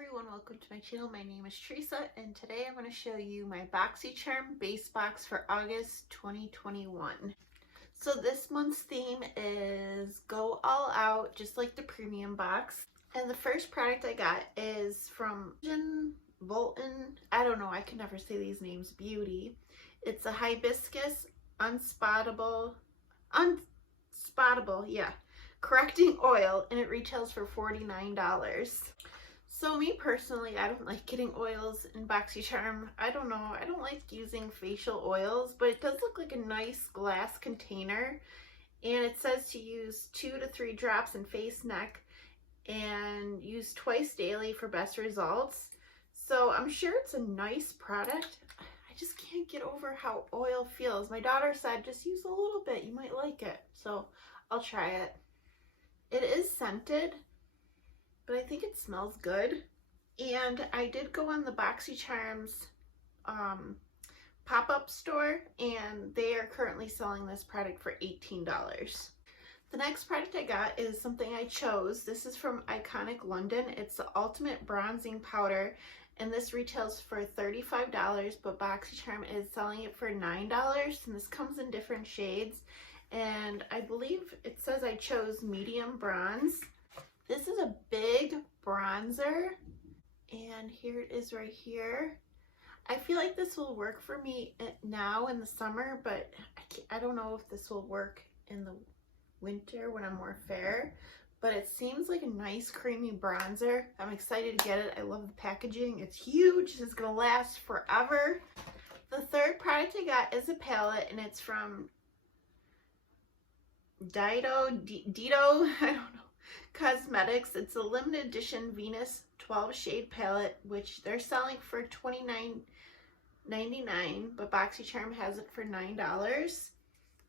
everyone, welcome to my channel. My name is Teresa and today I'm going to show you my Boxycharm base box for August 2021. So this month's theme is Go All Out, just like the premium box. And the first product I got is from Bolton, I don't know, I can never say these names, beauty. It's a hibiscus unspottable, yeah, correcting oil, and it retails for $49. So me personally, I don't like getting oils in Boxycharm. I don't know, I don't like using facial oils, but it does look like a nice glass container, and it says to use 2 to 3 drops in face, neck, and use twice daily for best results. So I'm sure it's a nice product. I just can't get over how oil feels. My daughter said just use a little bit, you might like it. So I'll try it. It is scented, but I think it smells good. And I did go on the Boxycharm's pop-up store, and they are currently selling this product for $18. The next product I got is something I chose. This is from Iconic London. It's the Ultimate Bronzing Powder, and this retails for $35, but Boxycharm is selling it for $9, and this comes in different shades. And I believe it says I chose medium bronze. This is a big bronzer, and here it is right here. I feel like this will work for me now in the summer, but I don't know if this will work in the winter when I'm more fair. But it seems like a nice creamy bronzer. I'm excited to get it. I love the packaging. It's huge. It's gonna last forever. The third product I got is a palette, and it's from Dido, I don't know, Cosmetics. It's a limited edition Venus 12 shade palette, which they're selling for $29.99, but Boxycharm has it for $9.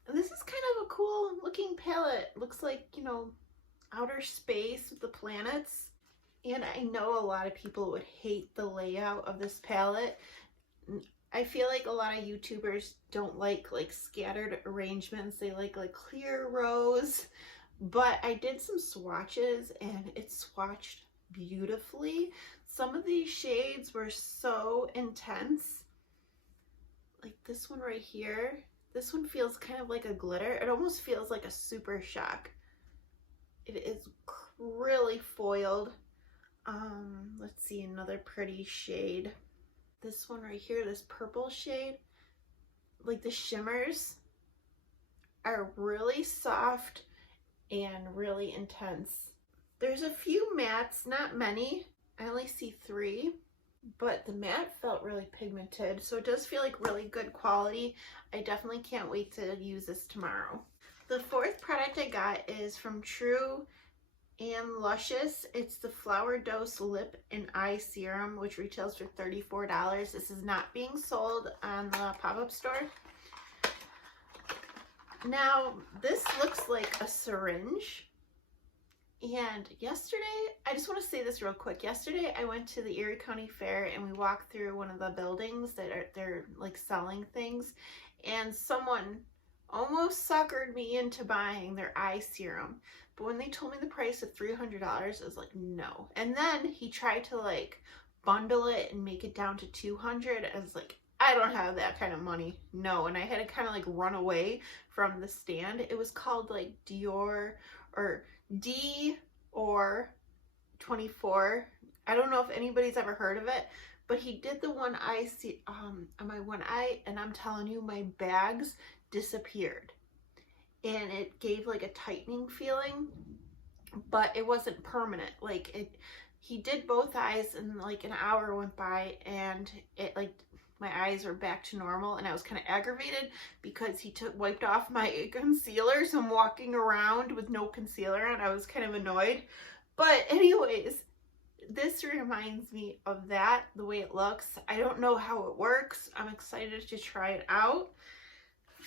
And this is kind of a cool looking palette. Looks like, you know, outer space with the planets. And I know a lot of people would hate the layout of this palette. I feel like a lot of YouTubers don't like scattered arrangements. They like clear rows. But I did some swatches and it swatched beautifully. Some of these shades were so intense. Like this one right here. This one feels kind of like a glitter. It almost feels like a Super Shock. It is really foiled. Let's see, another pretty shade. This one right here, this purple shade, like the shimmers are really soft and really intense. There's a few mattes, not many. I only see 3, but the matte felt really pigmented, so it does feel like really good quality. I definitely can't wait to use this tomorrow. The fourth product I got is from True and Luscious. It's the Flower Dose Lip and Eye Serum, which retails for $34. This is not being sold on the pop-up store. Now, this looks like a syringe. And yesterday, I just want to say this real quick. Yesterday, I went to the Erie County Fair and we walked through one of the buildings that they're like selling things, and someone almost suckered me into buying their eye serum. But when they told me the price of $300, I was like, no. And then he tried to like bundle it and make it down to $200. I was like, I don't have that kind of money. No. And I had to kind of like run away from the stand. It was called like Dior or D or 24. I don't know if anybody's ever heard of it, but he did the one eye on my one eye, and I'm telling you, my bags disappeared. And it gave like a tightening feeling, but it wasn't permanent. Like he did both eyes, and like an hour went by, and it like my eyes were back to normal, and I was kind of aggravated because he wiped off my concealer, so I'm walking around with no concealer on. I was kind of annoyed. But anyways, this reminds me of that, the way it looks. I don't know how it works. I'm excited to try it out.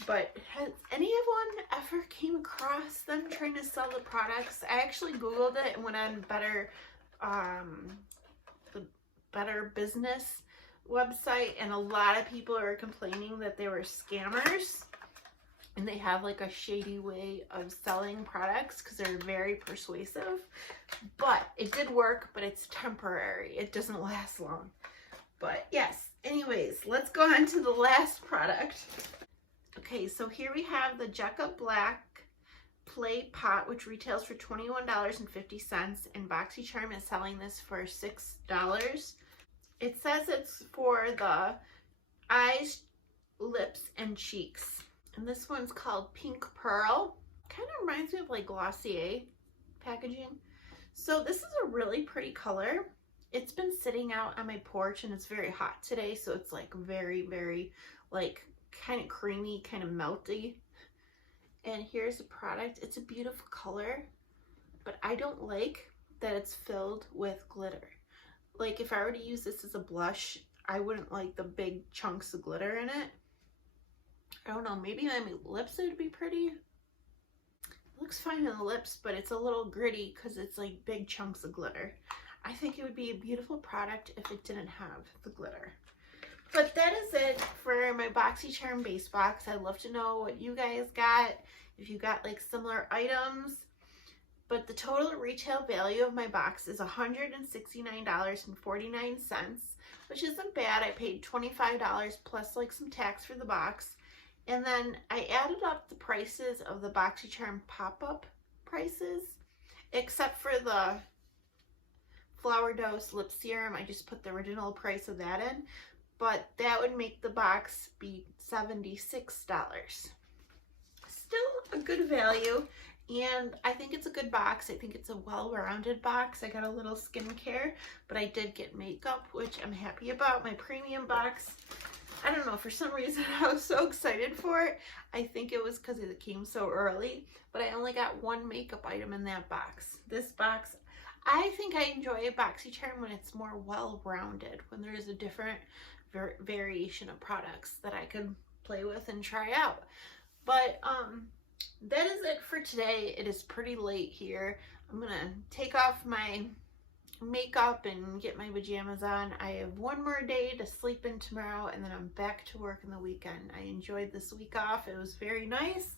But has anyone ever came across them trying to sell the products? I actually Googled it and went on the Better Business website, and a lot of people are complaining that they were scammers. and they have like a shady way of selling products because they're very persuasive. But it did work, but it's temporary. It doesn't last long. But yes, anyways, let's go on to the last product. Okay, so here we have the Jecka Black Play Pot, which retails for $21.50, and Boxycharm is selling this for $6. It says it's for the eyes, lips, and cheeks. And this one's called Pink Pearl. Kind of reminds me of like Glossier packaging. So this is a really pretty color. It's been sitting out on my porch and it's very hot today, so it's like very like kind of creamy, kind of melty. And here's the product. It's a beautiful color, but I don't like that it's filled with glitter. Like if I were to use this as a blush, I wouldn't like the big chunks of glitter in it. I don't know, maybe on my lips it would be pretty. It looks fine on the lips, but it's a little gritty because it's like big chunks of glitter. I think it would be a beautiful product if it didn't have the glitter. But that is it for my Boxycharm base box. I'd love to know what you guys got, if you got like similar items. But the total retail value of my box is $169.49, which isn't bad. I paid $25 plus like some tax for the box. And then I added up the prices of the Boxycharm pop-up prices, except for the Flower Dose Lip Serum. I just put the original price of that in, but that would make the box be $76. Still a good value, and I think it's a good box. I think it's a well-rounded box. I got a little skincare, but I did get makeup, which I'm happy about. My premium box, I don't know, for some reason I was so excited for it. I think it was because it came so early, but I only got one makeup item in that box. This box, I think I enjoy a Boxycharm when it's more well-rounded, when there's a different variation of products that I could play with and try out. But that is it for today. It is pretty late here. I'm gonna take off my makeup and get my pajamas on. I have one more day to sleep in tomorrow, and then I'm back to work in the weekend. I enjoyed this week off. It was very nice.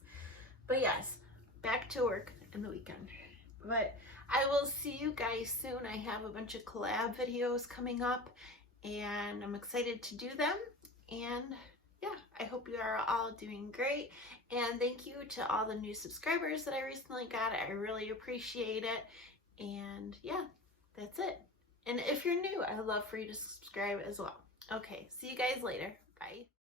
But yes, back to work in the weekend. But I will see you guys soon. I have a bunch of collab videos coming up, and I'm excited to do them. And yeah, I hope you are all doing great. And thank you to all the new subscribers that I recently got. I really appreciate it. And yeah, that's it. And if you're new, I'd love for you to subscribe as well. Okay, see you guys later. Bye.